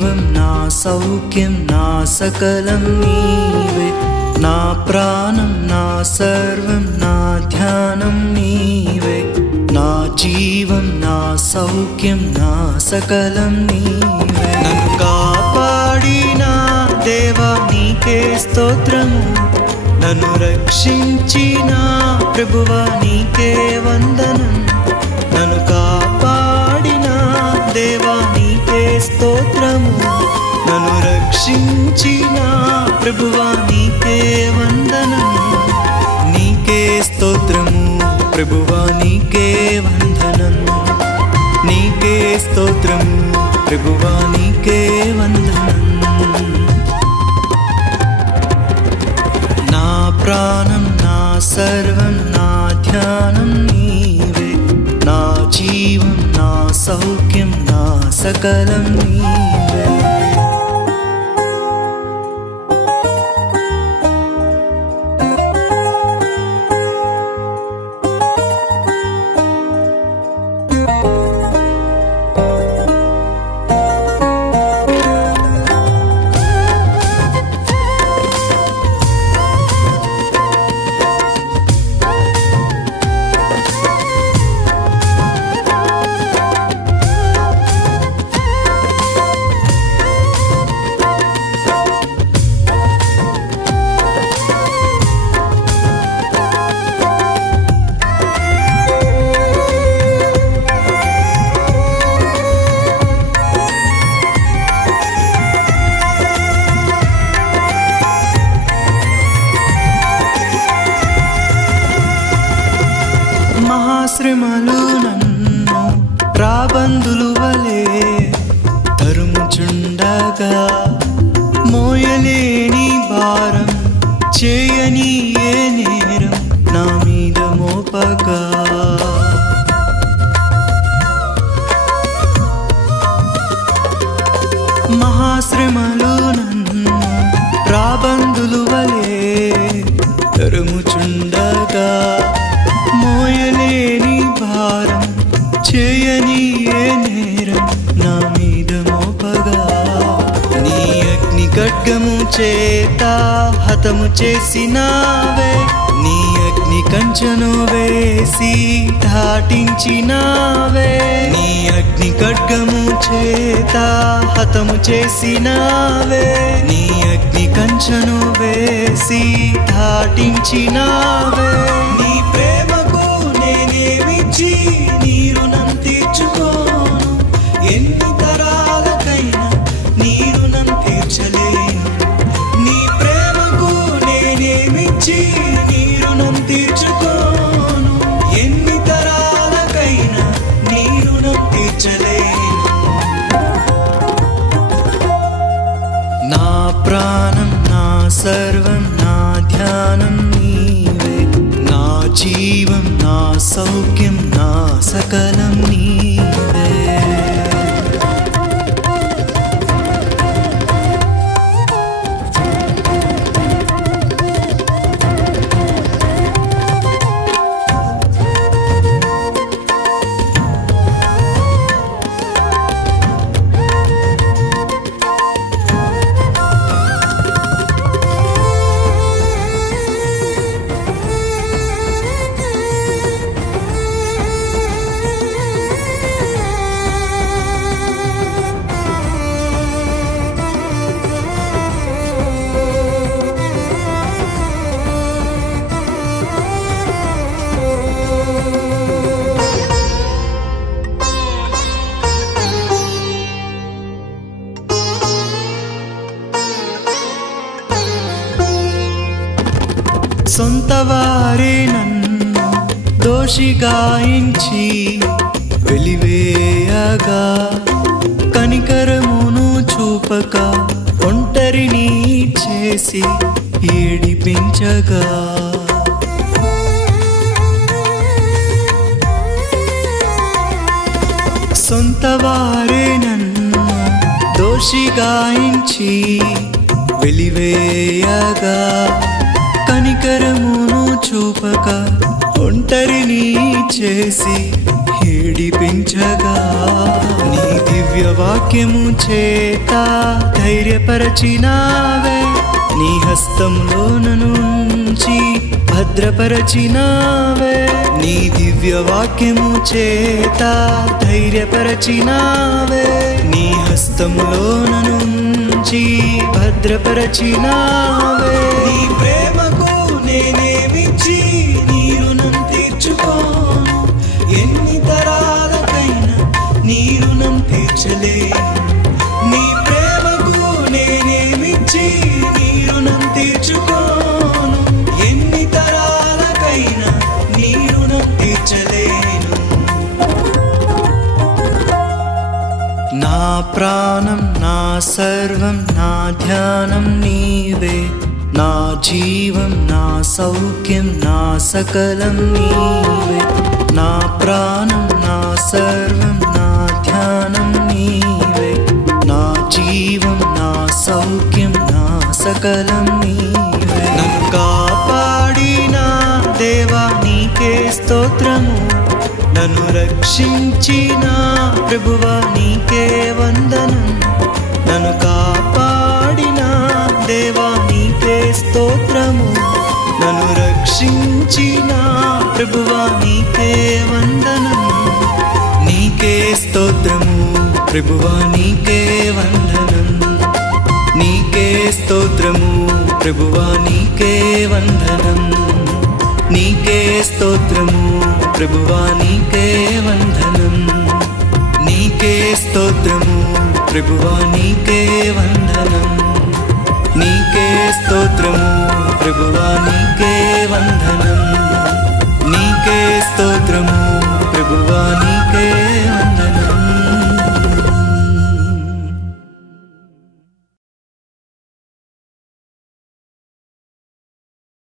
జీవం నా సౌఖ్యం నా సకలం నీవే. నా ప్రాణం నా సర్వం నా ధ్యానం నీవే. నా జీవం నా సౌఖ్యం నా సకలం నీవే. నన్ను కాపాడిన దేవా నీకే స్తోత్రము. నన్ను రక్షించిన ప్రభువా నీకే వందనం. నన్ను కాపాడిన దేవా స్తోత్రము. నన్ను రక్షించిన ప్రభువా నీకే వందనం నీకే స్తోత్రము ప్రభువా నీకే వందనం నీకే స్తోత్రము ప్రభువా నీకే వందనం నా ప్రాణం నా సర్వం నా ధ్యానం నీవే. నా జీవం నా సౌఖ్యం సకలం నీ మహాశ్రమలు నన్ను రాబందులు వలే తరుముచుండగా మోయలేని భారం చేయని ఏ నేరం నా మీద మోపగా. మహాశ్రమలు నన్ను రాబందులు చేయని ఏ నేరం నా మీద మోపగా? నీ అగ్ని ఖడ్గము చేత హతము చేసినావే. నీ అగ్ని కంచను వేసి దాటించినావే. నీ అగ్ని ఖడ్గము చేత హతము చేసినావే. నీ అగ్ని కంచను వేసి దాటించినావే. సర్వం నా ధ్యానం నీవే నా జీవం నా సౌఖ్యం నా సకలం నీవే దోషిగాయించి వెలివేయగా కనికరమును చూపక ఒంటరిని చేసి ఏడిపించగా. సొంత వారే నన్ను దోషిగాయించి వెలివేయగా కనికరమును చూపక చేసి ఏడిపించగా నీ దివ్య వాక్యము చేత ధైర్యపరచినావే. నీ హస్తంలో నుంచి భద్రపరచినావే. నీ దివ్య వాక్యము చేత ధైర్యపరచినావే. నీ హస్తంలో నుంచి భద్రపరచినావే. నీ ప్రేమకు నేనే తీర్చలే నీ ప్రేమకు నేనేమిచ్చి నీ రుణం తీర్చుకోను. ఎన్ని తరాలకైనా నీ రుణం తీర్చలేను. నా ప్రాణం నా సర్వం నా ధ్యానం నీవే. నా జీవం నా సౌఖ్యం నా సకలం నీవే. నా ప్రాణం నా సర్వం సౌఖ్యం నా సకలం నీవే. నన్ను కాపాడిన దేవా నీకే స్తోత్రము. నన్ను రక్షించిన ప్రభువా నీకే వందనం. నన్ను కాపాడిన దేవా నీకే స్తోత్రము. నన్ను రక్షించిన ప్రభువా నీకే వందనం. నీకే స్తోత్రము ప్రభువా నీకే వందనం. నీకే స్తోత్రము ప్రభువా నీకే వందనం. నీకే స్తోత్రము ప్రభువా నీకే వందనం. నీకే స్తోత్రము ప్రభువా నీకే వందనం. నీకే స్తోత్రము ప్రభువా నీకే